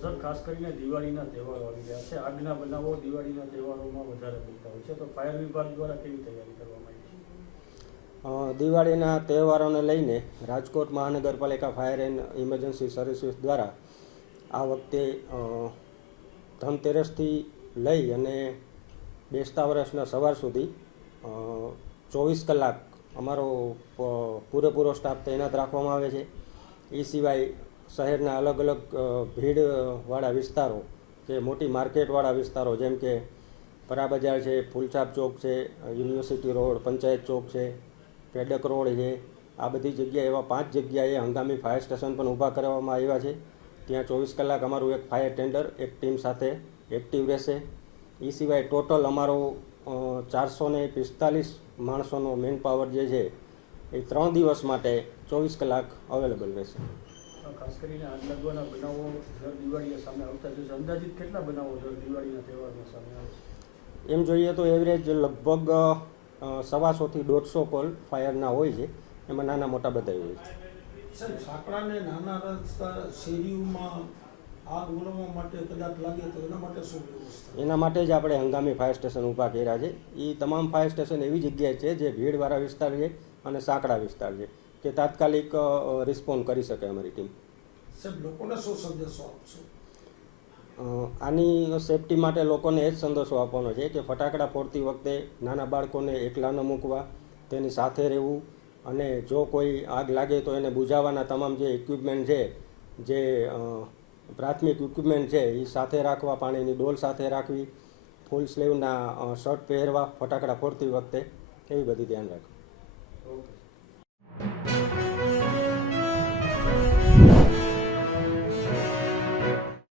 Sir, ખાસ કરીને દિવાળીના તહેવારો આવી રહ્યા છે. આગના બનાવો દિવાળીના તહેવારોમાં વધારે બનતા હોય છે. તો ફાયર વિભાગ દ્વારા કેવી તૈયારી કરવામાં આવી છે? દિવાળીના તહેવારોને લઈને રાજકોટ મહાનગરપાલિકા ફાયર એન્ડ ઇમરજન્સી સર્વિસીસ દ્વારા આ વખતે ધનતેરસથી લઈ અને બેસતા વર્ષના સવાર સુધી ચોવીસ કલાક અમારો પૂરેપૂરો સ્ટાફ તૈનાત રાખવામાં આવે છે. એ સિવાય શહેરના અલગ અલગ ભીડવાળા વિસ્તારો જે મોટી માર્કેટવાળા વિસ્તારો જેમ કે પરા છે ફૂલછાપ ચોક છે, યુનિવર્સિટી રોડ, પંચાયત ચોક છે, પેડક રોડ છે, આ બધી જગ્યાએ એવા પાંચ જગ્યાએ હંગામી ફાયર સ્ટેશન પણ ઊભા કરવામાં આવ્યા છે. ત્યાં ચોવીસ કલાક અમારું એક ફાયર ટેન્ડર, એક ટીમ સાથે એક્ટિવ રહેશે. એ સિવાય ટોટલ અમારો ચારસો ને પિસ્તાલીસ માણસોનો મેન પાવર જે છે, એ ત્રણ દિવસ માટે ચોવીસ કલાક અવેલેબલ રહેશે. ખાસ કરીને આ લગવાના બનાવો દર દિવાળીએ સામે આવતા છે અંદાજિત કેટલા બનાવો દર દિવાળીના તહેવારમાં સામે આવે છે? એમ જોઈએ તો એવરેજ લગભગ સવાસોથી દોઢસો કોલ ફાયરના હોય છે. એમાં નાના મોટા બધા હોય છે. સાહેબ સાંકડાને નાના રસ્તા શેરીઓમાં આગ ઓલવવા માટે કદાચ લાગે તો એના માટે શું વ્યવસ્થા? એના માટે જ આપણે હંગામી ફાયર સ્ટેશન ઊભા કર્યા છે. એ તમામ ફાયર સ્ટેશન એવી જગ્યાએ છે જે ભીડવાળા વિસ્તાર છે અને સાંકડા વિસ્તાર છે. કે તાત્કાલિક રિસ્પોન્ડ કરી શકે અમારી ટીમ સાહેબ લોકોને શું સંદેશો આપશો? આની સેફટી માટે લોકોને એ જ સંદેશો આપવાનો છે કે ફટાકડા ફોડતી વખતે નાના બાળકોને એકલા ન મૂકવા તેની સાથે રહેવું અને જો કોઈ આગ લાગે તો એને બુઝાવવાના તમામ જે ઇક્વિપમેન્ટ છે જે પ્રાથમિક ઇક્વિપમેન્ટ છે એ સાથે રાખવા પાણીની ડોલ સાથે રાખવી ફૂલ સ્લીવના શર્ટ પહેરવા ફટાકડા ફોડતી વખતે એવી બધી ધ્યાન રાખવું